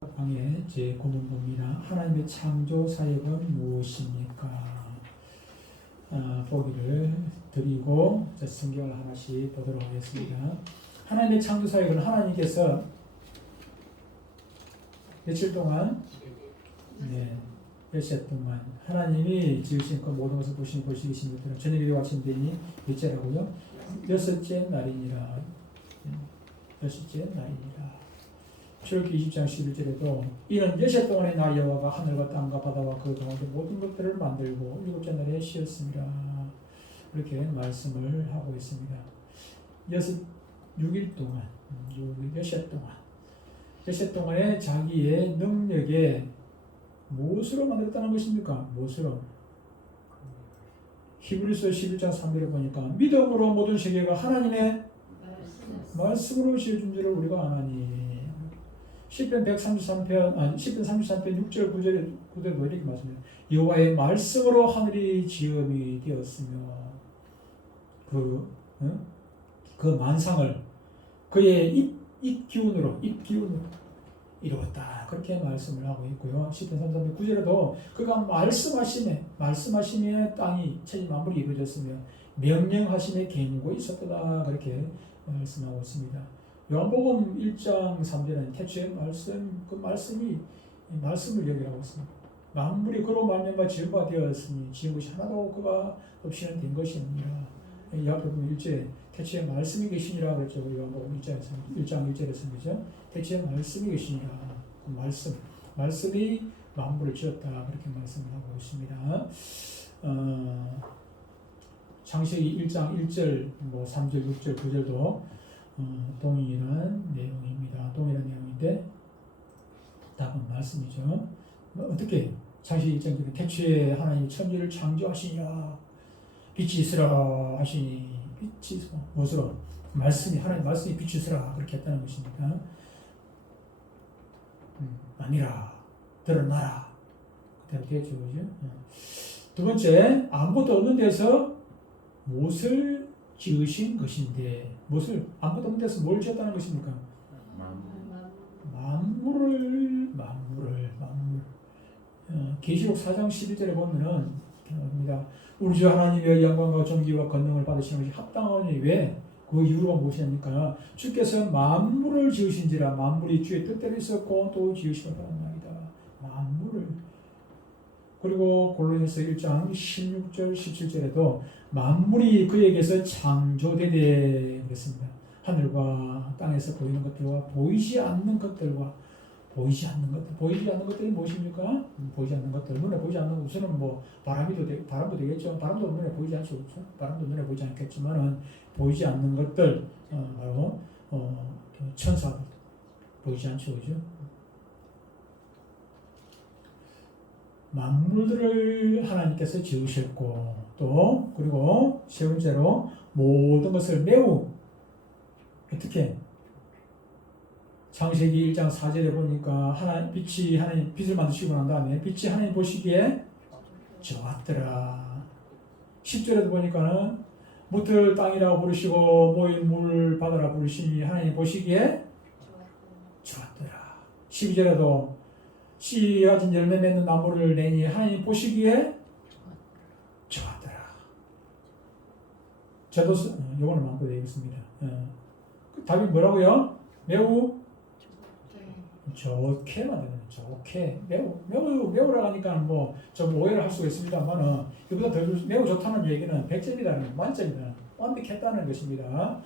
방의 제9문부입니다. 하나님의 창조 사역은 무엇입니까? 보기를 드리고 성경을 하나씩 보도록 하겠습니다. 하나님의 창조 사역은 하나님께서 며칠 동안 몇세 동안 하나님이 지으신 그 모든 것을 보시기 것처럼 저녁에 이르고 아침 되니 몇째라고요? 여섯째 날이니라. 여섯째 날이니라. 출애굽기 20장 11절에도 이는 여섯 동안의 나 여호와가 하늘과 땅과 바다와 그 가운데 모든 것들을 만들고 일곱째 날에 쉬었습니다. 이렇게 말씀을 하고 있습니다. 6일 동안, 여섯 동안의 자기의 능력에 무엇으로 만들었다는 것입니까? 무엇으로? 히브리서 11장 3절에 보니까 믿음으로 모든 세계가 하나님의 말씀으로 지어준 줄을 우리가 아나니. 시편 33편 6절 9절도 이렇게 말씀해요. 여호와의 말씀으로 하늘이 지음이 되었으며 그 만상을 그의 입 기운으로 이루었다. 그렇게 말씀을 하고 있고요. 시편 33편 9절에도 그가 말씀하심에 땅이 천지 만물이 이루어졌으며 명령하심에 갱고 있었다. 그렇게 말씀하고 있습니다. 요한복음 1장 3절은 태초의 말씀, 그 말씀을 얘기하고 있습니다. 만물이 그로 말미암아 지은 바 되었으니 지은 것이 하나도 그가 없이는 된 것이 없느니라. 이 앞에 보면 1절에 태초에 말씀이 계시니라 그랬죠. 요한복음 1장 1절에서 그죠? 태초에 말씀이 계시니라. 그 말씀이 만물을 지었다. 그렇게 말씀을 하고 있습니다. 창세기 1장 1절, 3절, 6절, 9절도 동일한 내용입니다. 동일한 내용인데 답은 말씀이죠. 어떻게 창세기 1장 태초에 하나님이 천지를 창조하시니라. 빛이 있으라 하시니 빛이 무엇으로? 하나님 말씀이 빛이 있으라 그렇게 했다는 것입니다. 아니라 드러나라. 그대로 되겠죠. 두 번째, 아무것도 없는 데서 무엇을 지으신 것인데, 아무것도 없는 데서 뭘 지었다는 것입니까? 만물을. 계시록 4장 11절에 보면은 합니다. 우리 주 하나님의 영광과 존귀와 권능을 받으시는 것이 합당하니 왜? 그 이유가 무엇입니까? 주께서 만물을 지으신지라. 만물이 주의 뜻대로 있었고 또 지으시었다는 말이다. 만물을. 그리고 골로새서 1장 16절 17절에도 만물이 그에게서 창조되되 그랬습니다. 하늘과 땅에서 보이는 것들과 보이지 않는 것들이 무엇입니까? 보이지 않는 것들. 눈에 보이지 않는 것은 바람도 되겠죠. 바람도 눈에 보이지 않죠. 바람도 눈에 보이지 않겠지만은 보이지 않는 것들 바로 천사들 보이지 않죠, 그죠? 만물들을 하나님께서 지으셨고 또 그리고 세 번째로 모든 것을 매우 어떻게 창세기 1장 4절에 보니까 빛이 하나님 빛을 만드시고 난 다음에 빛이 하나님 보시기에 좋았더라. 10절에도 보니까는 무틀 땅이라고 부르시고 모인 물 바다라 부르시니 하나님 보시기에 좋았더라. 12절에도 씨 가진 열매 맺는 나무를 내니 하나님 보시기에 좋았더라. 저도 이거는 많고 되겠습니다. 답이 뭐라고요? 매우 좋게 만드는 좋게 매우라고 하니까 좀 오해를 할 수가 있습니다만은 이보다 더 매우 좋다는 얘기는 100점이라는 만점이다. 완벽했다는 것입니다.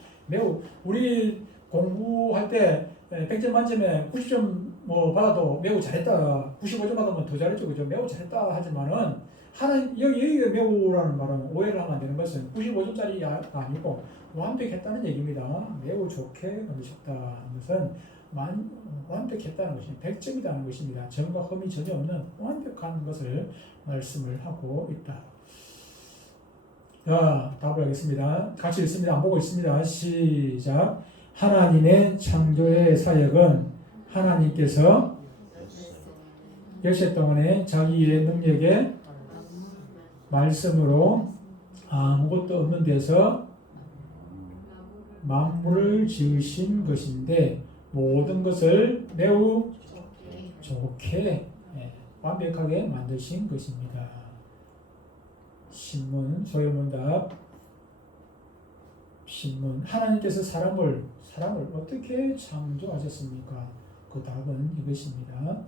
우리 공부할 때 100점 만점에 90점 받아도 매우 잘했다. 95점 받으면 더 잘했죠. 그죠? 매우 잘했다 하지만은 여기에 매우라는 말은 오해를 하면 안 되는 것은 95점짜리 아니고 완벽했다는 얘기입니다. 매우 좋게 만드셨다 하는 것은 완벽했다는 것입니다. 100점이라는 것입니다. 점과 흠이 전혀 없는 완벽한 것을 말씀을 하고 있다. 자, 답을 하겠습니다. 같이 읽습니다. 안 보고 있습니다. 시작. 하나님의 창조의 사역은 하나님께서 열세 동안의 자기의 능력에 말씀으로 아무것도 없는 데서 만물을 지으신 것인데 모든 것을 매우 좋게 완벽하게 만드신 것입니다. 신문 소유문답 신문 하나님께서 사람을 어떻게 창조하셨습니까? 그 답은 이것입니다.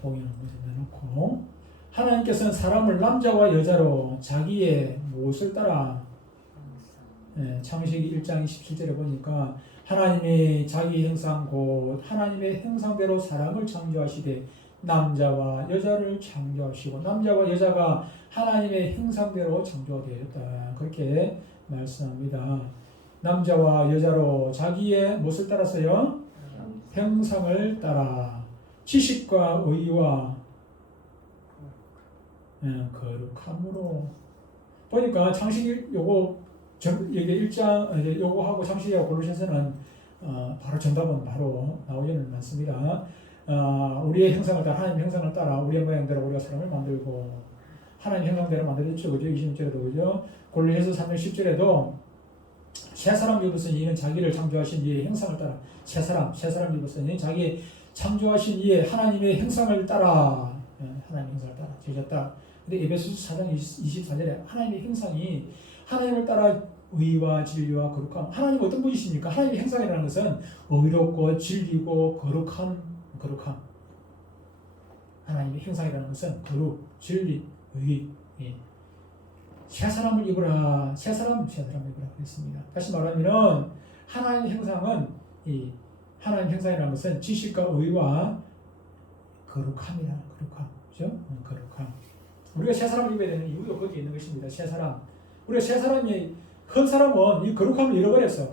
봉인을 내놓고 하나님께서는 사람을 남자와 여자로 자기의 무엇을 따라 창세기 1장 27절에 보니까 하나님이 자기 형상 곧 하나님의 형상대로 사람을 창조하시되 남자와 여자를 창조하시고 남자와 여자가 하나님의 형상대로 창조되었다. 그렇게 말씀합니다. 남자와 여자로 자기의 무엇을 따라서요? 형상을 따라 지식과 의와 거룩함으로 보니까 창세기 요거 여기 1장 요거하고 창세기하고 골로새서는 바로 정답은 바로 나오지는 않습니다. 우리의 형상을 따라 하나님의 형상을 따라 우리의 모양대로 우리가 사람을 만들고 하나님 형상대로 만들었죠. 그죠? 26절에도 그죠? 골로새서 3장 10절에도 새 사람 입었으니 이는 자기를 창조하신 이의 형상을 따라 새 사람 입었으니 자기 창조하신 이의 하나님의 형상을 따라 하나님의 형상을 따라 지으셨다. 근데 에베소서 4장 24절에 하나님의 형상이 하나님을 따라 의와 진리와 거룩함. 하나님 어떤 분이십니까? 하나님의 형상이라는 것은 의롭고 진리고 거룩함. 하나님의 형상이라는 것은 거룩, 진리, 의. 새 사람을 입으라. 새 사람 입으라 그랬습니다. 다시 말하면 하나님의 형상은 하나님의 형상이라는 것은 지식과 의와 거룩함이다. 그죠? 거룩함. 우리가 새 사람을 입어야 되는 이유도 거기에 있는 것입니다. 새 사람. 우리가 새 사람이 큰 사람은 이 거룩함을 잃어버렸어요.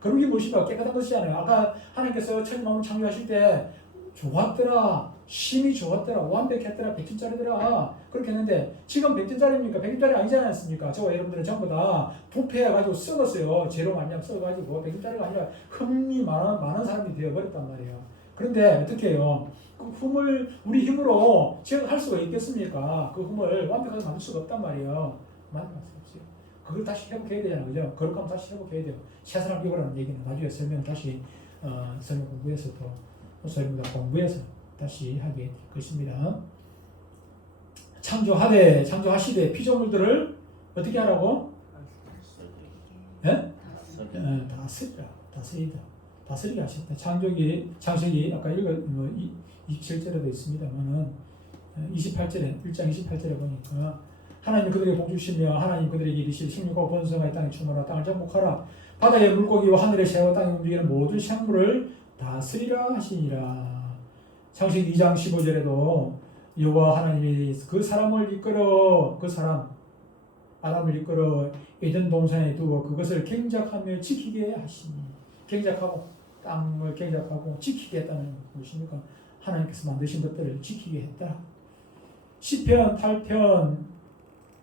거룩이 무엇인가? 깨끗한 것이잖아요. 아까 하나님께서 천지 만물을 창조하실 때 좋았더라, 심히 좋았더라, 완벽했더라, 100점짜리더라 그렇게 했는데 지금 100점짜리입니까? 100점짜리 아니지 않습니까? 저와 여러분들은 전부 다 부패해가지고 썩었어요. 죄로 많이 썩어가지고 100점짜리가 아니라 흠이 많은 사람이 되어버렸단 말이에요. 그런데 어떻게 해요? 그 흠을 우리 힘으로 제거할 수가 있겠습니까? 그 흠을 완벽하게 만들 수가 없단 말이에요. 만들 수 없어요. 그걸 다시 회복해야 되잖아요. 그죠? 거룩하면 다시 회복해야 돼요. 새 사람 입으라는 얘기는 나중에 다시 설명 공부해서 공부해서 다시 하게 될 것입니다. 창조하시되 피조물들을 어떻게 하라고? 다스리게 하셨다. 창세기 아까 27절에도 있습니다만은 28절에 1장 28절에 보니까 하나님 그들에게 복 주시며 하나님 그들에게 이르시되 생육하고 번성하여 땅에 충만하라 땅을 정복하라 바다의 물고기와 하늘의 새와 땅에 움직이는 모든 생물을 다스리라 하시니라. 창세기 2장 15절에도 여호와 하나님이 그 사람을 이끌어 아담을 이끌어 에덴 동산에 두고 그것을 경작하며 지키게 하시니 경작하고 땅을 경작하고 지키게 했다는 것이니까 하나님께서 만드신 것들을 지키게 했다. 시편 8편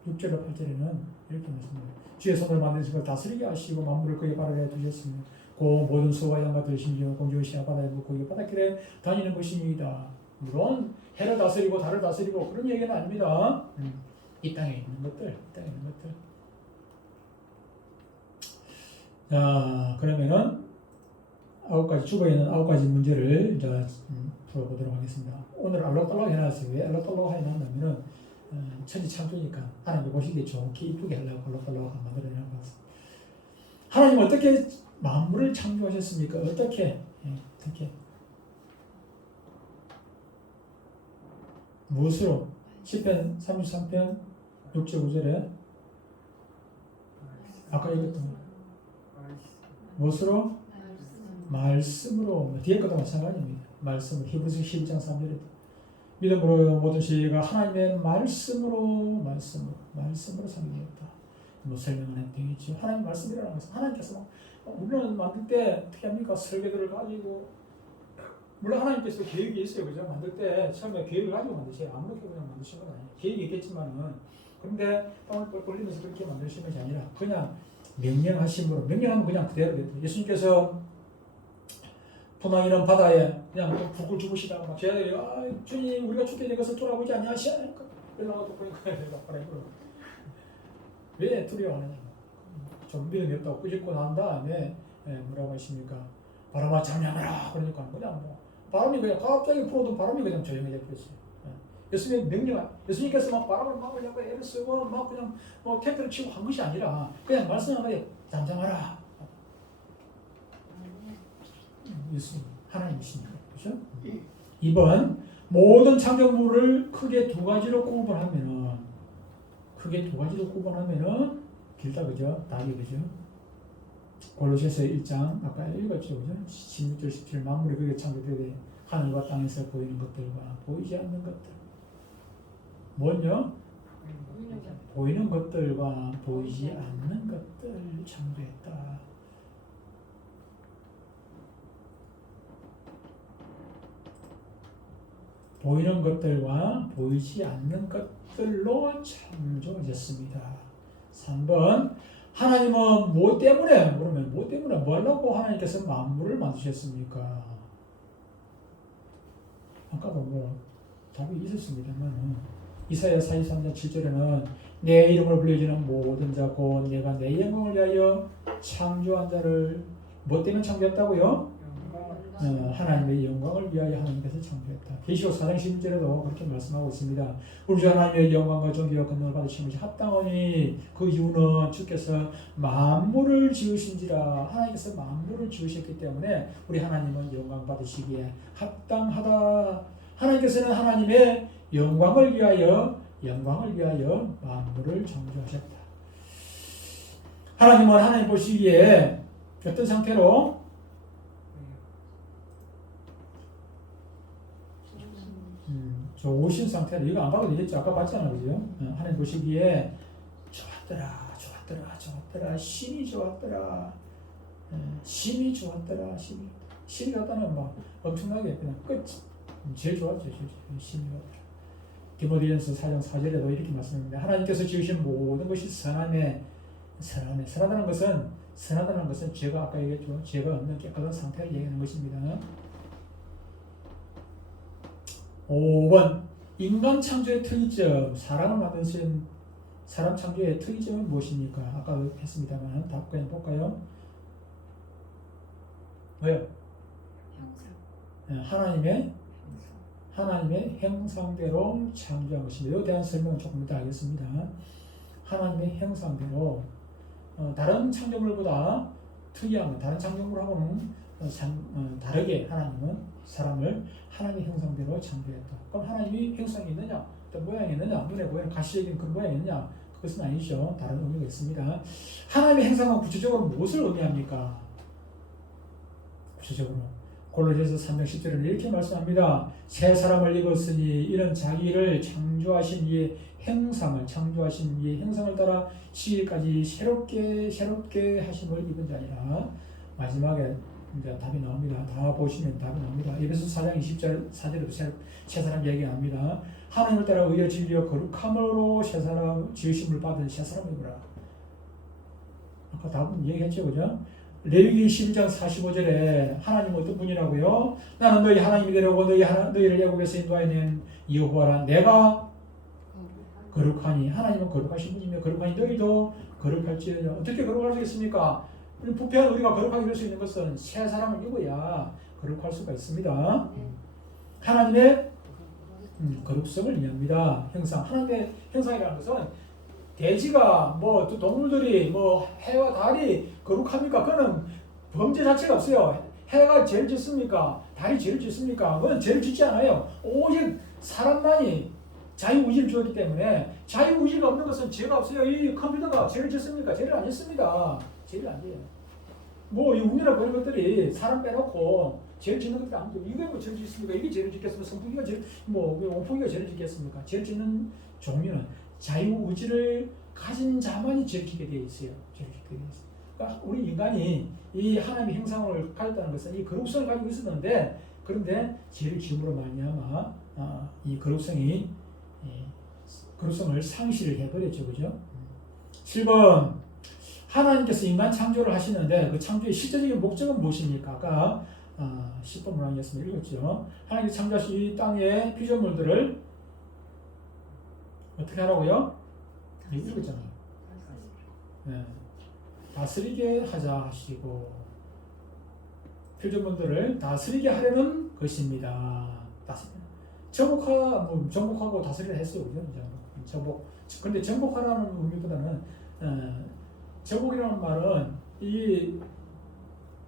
6절과 8절에는 이렇게 말씀합니다. 주의 손을 만드신 걸 다스리게 하시고 만물을 그의 발 아래에 두셨으며 그 모든 소와 양과 들으시며 공중의 새와 바다의 물고기 바닷길에 다니는 것입니다. 물론 해를 다스리고 달을 다스리고 그런 얘기는 아닙니다. 이 땅에 있는 것들. 자, 그러면은 주보에 있는 9가지 문제를 이제 풀어보도록 하겠습니다. 오늘 알록달록 해놨어요. 왜 알록달록 해놨냐면은 천지 창조니까 하나님 보시기에 좋게 이쁘게 하려고 알록달록 만들어내는 것 같습니다. 하나님 어떻게 만물을 창조하셨습니까? 어떻게? 무엇으로? 시편 33편 6절 9절에 아까 읽었던 무엇으로? 말씀으로. 뒤에 것도 마찬가지입니다. 말씀으로. 히브리서 12장 3절에도 믿음으로 모든 시가 하나님의 말씀으로 상기되었다. 설명은 되겠죠. 하나님 말씀이라는 것은 하나님께서 물론 만들 때 어떻게 합니까? 설계도를 가지고 물론 하나님께서 계획이 있어요. 그죠? 만들 때 처음에 계획을 가지고 만드세요. 아무렇게 그냥 만드신 건 아니에요. 계획이 있겠지만은 그런데 땅을 벌리면서 그렇게 만드신 것이 아니라 그냥 명령하심으로 명령하면 그냥 그대로 됐다. 예수님께서 분황이는 바다에 그냥 북을 주무시다가 막 제자들이 주님 우리가 죽게 된 것을 돌아보지 아니하시니까 그러고 보니까 왜 두려워하느냐? 좀 믿음이 없다고 끄집고 난 다음에 뭐라고 하십니까? 바람아 잠잠하라 그러니까 그냥 바람이 그냥 갑자기 불어도 바람이 그냥 조용해져 버렸어요. 예수님께서 막 바람을 막으려고 애를 쓰고 막 그냥 뭐 텐트를 치고 한 것이 아니라 그냥 말씀하면 잠잠하라. 예수님 하나님이십니다. 그렇죠? 2번 모든 창조물을 크게 두 가지로 구분하면은 길다 그죠? 답이 그죠? 골로새서 1장 아까 읽었죠, 그죠? 16절 17 만물이 그게 창조되되 하늘과 땅에서 보이는 것들과 보이지 않는 것들. 뭔요? 보이는 것들과 보이지 않는 것들 창조했다. 보이는 것들과 보이지 않는 것들로 창조하셨습니다. 3번 하나님은 뭐 때문에 뭐 하려고 하나님께서 만물을 만드셨습니까? 아까도 뭐 답이 있었습니다만 이사야 43장 7절에는 내 이름을 불려지는 모든 자 곧 내가 내 영광을 위하여 창조한 자를 뭐 때문에 창조했다고요? 하나님의 영광을 위하여 하나님께서 창조했다. 계시록 4장 11절에도 그렇게 말씀하고 있습니다. 우리 주 하나님의 영광과 존귀와 권능을 받으신 것이 합당하니 그 이유는 주께서 만물을 지으신지라. 하나님께서 만물을 지으셨기 때문에 우리 하나님은 영광 받으시기에 합당하다. 하나님께서는 하나님의 영광을 위하여 만물을 창조하셨다. 하나님은 하나님 보시기에 어떤 상태로 좋으신 상태로 이거 안 봐도 되겠죠. 아까 봤잖아요, 그죠? 하나님 보시기에 좋았더라. 심이 좋았더라. 심이 좋았다는 막 엄청나게 그냥 끝. 제일 좋았죠, 심이 좋았더라. 디모데전서 4장 4절에도 이렇게 말씀합니다. 하나님께서 지으신 모든 것이 선하다는 것은 죄가 아까 얘기했죠. 죄가 없는 깨끗한 상태를 얘기하는 것입니다. 5번 인간 창조의 특이점, 사람을 만드신 사람 창조의 특이점은 무엇입니까? 아까 했습니다만 답 그냥 볼까요? 왜요? 하나님의 형상대로 창조한 것입니다. 이에 대한 설명은 조금 이따 하겠습니다. 하나님의 형상대로 다른 창조물보다 특이한 것, 다른 창조물하고는 다르게 하나님은 사람을 하나님의 형상대로 창조했다. 그럼 하나님이 형상이 있느냐? 어떤 모양이 있느냐? 눈에 보이는 가시적인 그런 모양이 있느냐? 그것은 아니죠. 다른 의미가 있습니다. 하나님의 형상은 구체적으로 무엇을 의미합니까? 구체적으로 골로새서 3장 10절에는 이렇게 말씀합니다. 새 사람을 입었으니 이는 자기를 창조하신 이의 형상을 따라 지혜까지 새롭게 하심을 입은 자니라. 마지막에 이제 답이 나옵니다. 다 보시면 답이 나옵니다. 에베소 4장 24절에도 새 사람 얘기 나옵니다. 하나님을 따라 의와 진리와 거룩함으로 새 사람 지으심을 받은 새 사람이구나. 아까 답은 얘기했죠, 그죠? 레위기 12장 45절에 하나님 어떤 분이라고요? 나는 너희 하나님이 되려고 너희를 애굽에서 인도하여낸 여호와라. 내가 거룩하니. 하나님은 거룩하신 분이며 거룩하니 너희도 거룩할지어다. 어떻게 거룩할 수 있습니까? 부패한 우리가 거룩하게 될 수 있는 것은 새 사람을 입어야 거룩할 수가 있습니다. 하나님의 거룩성을 의미합니다. 형상. 하나님의 형상이라는 것은 돼지가 뭐 동물들이 뭐 해와 달이 거룩합니까? 그거는 범죄 자체가 없어요. 해가 죄를 짓습니까? 달이 죄를 짓습니까? 그건 죄를 짓지 않아요. 오직 사람만이 자유의지를 주었기 때문에 자유의지가 없는 것은 죄가 없어요. 이 컴퓨터가 죄를 짓습니까? 죄를 안 짓습니다. 죄를 안 돼요. 뭐 이 운이나 그런 것들이 사람 빼놓고 죄를 짓는 것들이 아무도 이게 뭐 죄를 짓습니까? 이게 죄를 짓겠습니까? 선풍기가 죄를 온풍기가 죄를 짓겠습니까? 죄를 짓는 종류는 자유의지를 가진 자만이 죄를 짓게 되어 있어요. 죄를 짓게 되어 있어요. 그러니까 우리 인간이 이 하나님의 형상을 가졌다는 것은 이 거룩성을 가지고 있었는데 그런데 죄를 지음으로 말미암아 이 거룩성을 상실을 해버렸죠, 그죠? 7번 하나님께서 인간 창조를 하시는데 그 창조의 실제적인 목적은 무엇입니까? 아까 10번 문항이었으면 읽었죠. 하나님께서 창조하신 이 땅의 피조물들을 어떻게 하라고요? 읽었잖아요. 네. 다스리게 하자 하시고 필조물들을 다스리게 하려는 것입니다. 정복하고 다스리라 했어요. 그죠? 정복. 근데 정복하라는 의미보다는 정복이라는 말은 이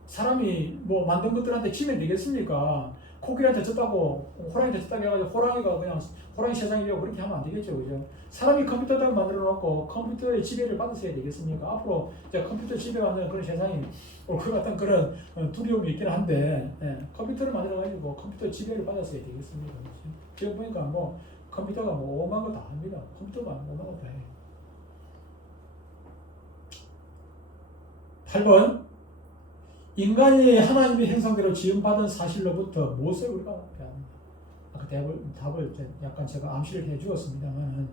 사람이 뭐 만든 것들한테 지면 되겠습니까? 코끼리한테 졌다고 호랑이한테 졌다고 해가지고 호랑이가 그냥 호랑이 세상이라고 그렇게 하면 안 되겠죠. 그죠? 사람이 컴퓨터를 만들어 놓고 컴퓨터의 지배를 받았어야 되겠습니까? 앞으로 이제 컴퓨터 지배받는 그런 세상이 올 것 같은 그런 두려움이 있긴 한데, 컴퓨터를 만들어가지고 컴퓨터 지배를 받았어야 되겠습니까? 지금 보니까 뭐 컴퓨터가 뭐 오만 거 다 합니다. 컴퓨터가 오만 거 다 해요. 8번. 인간이 하나님의 형상대로 지음받은 사실로부터 무엇을 우리가 배웁니다. 아까 답을 약간 제가 암시를 해 주었습니다만,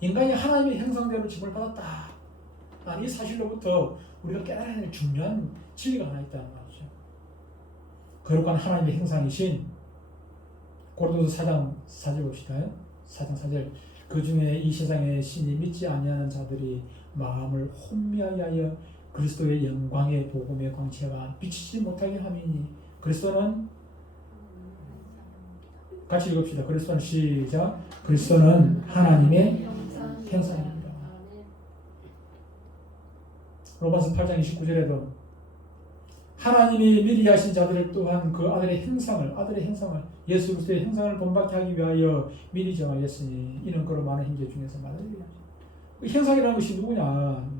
인간이 하나님의 형상대로 지음을 받았다. 이 사실로부터 우리가 깨달아야 할 중요한 진리가 하나 있다는 말이죠. 거룩한 하나님의 형상이신 고린도서 4장 4절 봅시다. 4장 4절. 그 중에 이 세상의 신이 믿지 아니하는 자들이 마음을 혼미하여 그리스도의 영광의 복음의 광채가 비치지 못하게 함이니 그리스도는 같이 읽읍시다. 그리스도는 시작. 그리스도는 하나님의 형상입니다. 로마서 8장 29절에도 하나님이 미리 하신 자들을 또한 그 아들의 형상을 예수 그리스도의 형상을 본받게 하기 위하여 미리 정하였으니 이는 그로 많은 형제 중에서 많은 형상이라는 것이 누구냐?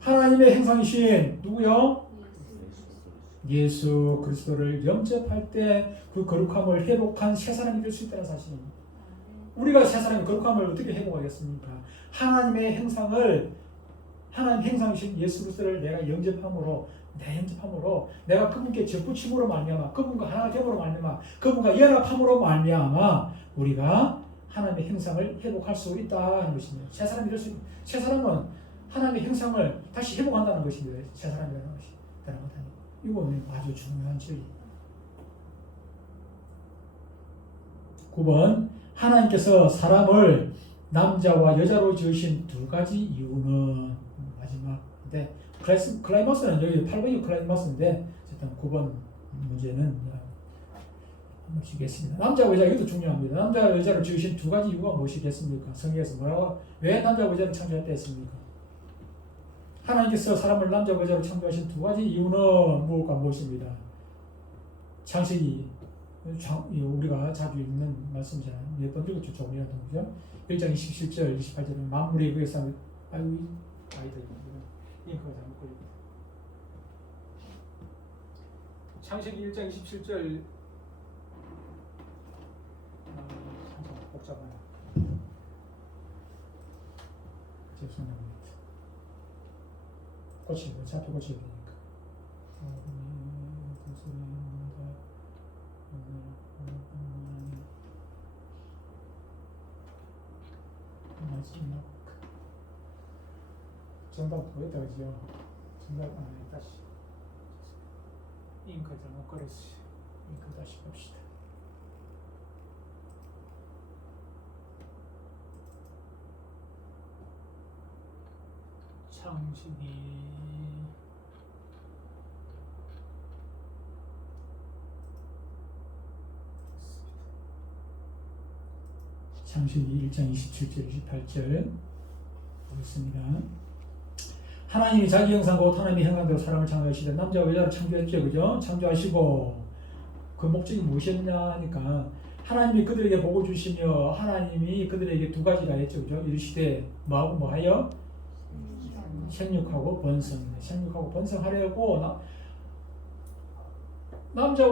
하나님의 형상이신 누구요? 예수 그리스도를 영접할 때 그 거룩함을 회복한 새 사람이 될 수 있다는 사실입니다. 우리가 새 사람의 거룩함을 어떻게 회복하겠습니까? 하나님의 형상이신 예수 그리스도를 내가 영접함으로 내가 그분께 접붙임으로 말미암아 그분과 하나가 됨으로 말미암아 그분과 연합함으로 말미암아 우리가 하나님의 형상을 회복할 수 있다는 것입니다. 새 사람이 될 수 있는 새 사람은 하나님의 형상을 다시 회복한다는 것입니다. 새 사람이라는 것이. 이거는 아주 중요한 진리입니다. 9번. 하나님께서 사람을 남자와 여자로 지으신 두 가지 이유는 마지막인데 클라이마스는 여기 8번이 클라이마스인데 어쨌든 9번 문제는 보시겠습니다. 남자와 여자 이것도 중요합니다. 남자와 여자를 지으신 두 가지 이유가 무엇이겠습니까? 성경에서 뭐라고 왜 남자와 여자를 창조했다 했습니까? 하나님께서 사람을 남자와 여자로 창조하신 두 가지 이유는 무엇입니다. 창세기 우리가 자주 읽는 말씀이잖아요. 몇 번 읽었죠? 조금이라도 그죠? 1장 27절 28절은 만물의 의에서 아이들 잉크가 잘못 걸립니다. 창세기 1장 27절 항상 복잡하네. 죄송합니다. 잡혀 고쳐야 되니까. 정답 보였다 그죠? 정답 다시 잉크 잘못 걸었어. 잉크 다시 봅시다. 창세기 1장 27절 28절 보겠습니다. 하나님이 자기 형상 곧 하나님의 형상대로 사람을 창조하시되 남자와 여자를 창조했죠. 그죠? 창조하시고 그 목적이 무엇이었냐 하니까 하나님이 그들에게 복을 주시며 하나님이 그들에게 두 가지라 했죠. 그죠? 이르시되 뭐하고 뭐하여? 생육하고 번성하려고 남자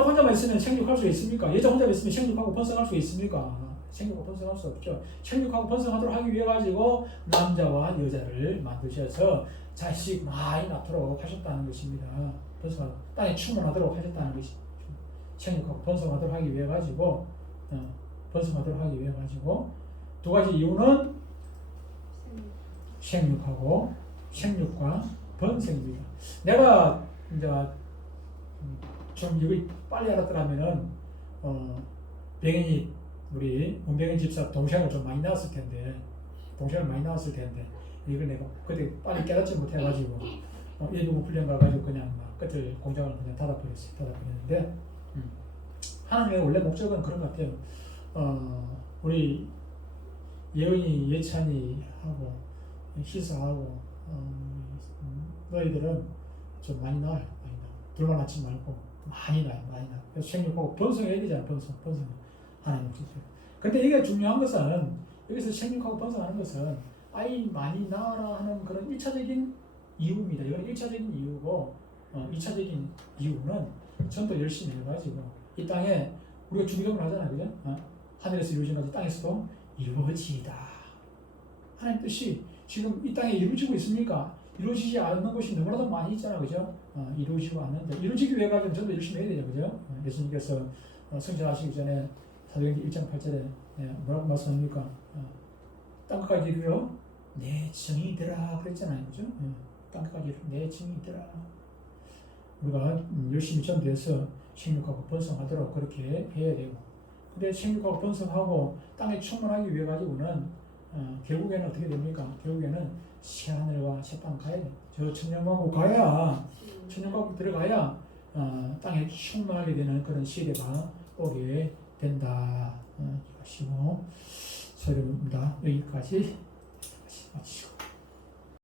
혼자만 있으면 생육할 수 있습니까? 여자 혼자만 있으면 생육하고 번성할 수 있습니까? 생육하고 번성할 수 없죠. 생육하고 번성하도록 하기 위해 가지고 남자와 여자를 만드셔서 자식 많이 낳도록 하셨다는 것입니다. 땅에 충만하도록 하셨다는 것이 생육하고 번성하도록 하기 위해 가지고 두 가지 이유는 생육과 번성입니다. 내가 이제 좀 이거 빨리 알았더라면은 병현이 우리 문병현 집사 동생을 좀 많이 낳았을 텐데 이걸 내가 그때 빨리 깨닫지 못해가지고 일부분 훈련 가가지고 그냥 막 끝을 공장을 그냥 닫아버렸어요. 닫아버렸는데 하나님의 원래 목적은 그런 것 같아요. 우리 예은이, 예찬이 하고 희사하고 너희들은 좀 많이 나와요. 많이 나와. 둘만 낳지 말고 많이 나요. 많이 나. 그래서 생육하고 번성해야 되잖아요. 번성 하나님 뜻대로. 근데 이게 중요한 것은 여기서 생육하고 번성하는 것은 아이 많이 낳아라 하는 그런 1차적인 이유입니다. 이건 1차적인 이유고 2차적인 이유는 전도 열심히 해가지고 이 땅에 우리가 중정을 하잖아요. 그죠? 하늘에서 이루어진 것이 땅에서도 이루어지이다. 하나님 뜻이 지금 이 땅에 이루어지고 있습니까? 이루어지지 않는 것이 너무나도 많이 있잖아요. 그죠? 이루어지고 않는데 이루어지기 위해 가지고 전도 열심히 해야 되죠. 그죠? 예수님께서 승천하시기 전에 사도행전 1장 8절에 뭐라고 말씀합니까? 땅까지 이르러 내 증이더라 그랬잖아요. 그죠? 땅까지 이르러 내 증이더라. 우리가 열심히 전도해서 생육하고 번성하도록 그렇게 해야 되고, 근데 생육하고 번성하고 땅에 충만하기 위해 가지고는 결국에는 어떻게 됩니까? 결국에는 새 하늘과 새 땅 가야 돼. 저 천년왕국 가야, 천년왕국 들어가야 땅에 충만하게 되는 그런 시대가 오게 된다. 하시고, 소리입니다. 여기까지 마치시고.